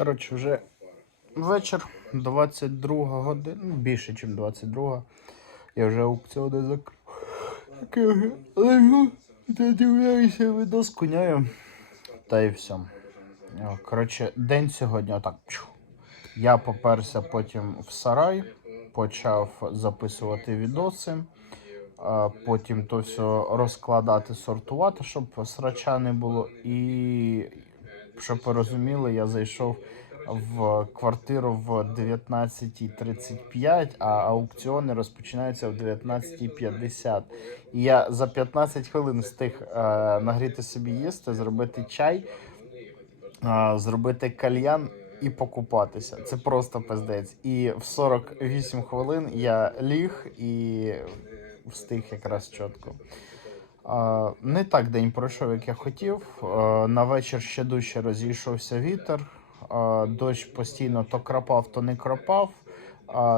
Коротше, вже вечір, 22 година, ну, більше, ніж 22. Я вже аукціони закрив. Лежу, додивляюся відос куняю. Та й все. Коротше, день сьогодні отак. Я поперся потім в сарай, почав записувати відоси. а Потім то все розкладати, сортувати, щоб срача не було. І щоб ви розуміли, я зайшов в квартиру в 19.35, а аукціони розпочинаються в 19.50. І я за 15 хвилин встиг е, нагріти собі їсти, зробити чай, е, зробити кальян і покупатися. Це просто пиздець. І в 48 хвилин я ліг і встиг якраз чітко. Не так день пройшов, як я хотів. На вечір ще дужче розійшовся вітер. Дощ постійно то крапав, то не крапав.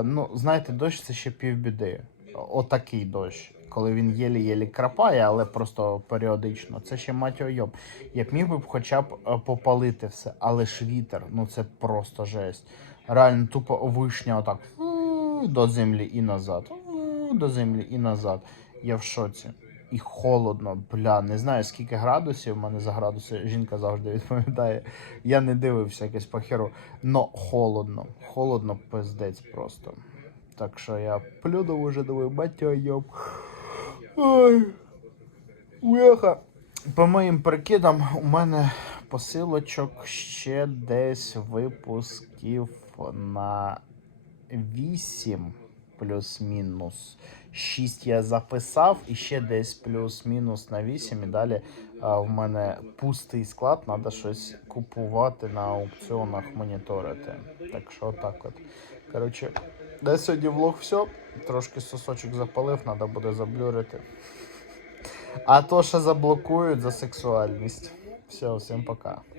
Ну, знаєте, дощ це ще півбіди. Отакий дощ. Коли він єлі-єлі крапає, але просто періодично. Це ще мать йоб. Як міг би б хоча б е, попалити все, але ж вітер, ну це просто жесть. Реально, тупо вишня отак до землі і назад. До землі і назад. Я в шоці. І холодно, бля, не знаю скільки градусів. У мене за градуси жінка завжди відповідає. Я не дивився якось по херу. Но холодно. Холодно, пиздець просто. Так що я плюнув уже думаю, батьо йоб. Ой. Уеха. По моїм прикидам, у мене посилочок ще десь випусків на 8 плюс-мінус. 6 я записав, і ще десь плюс-мінус на 8. І далі а, в мене пустий склад, треба щось купувати на аукціонах, моніторити. Так що отак от. Коротше, на сьогодні влог все. Трошки сосочок запалив, треба буде заблюрити. А то, що заблокують за сексуальність. Все, всім пока.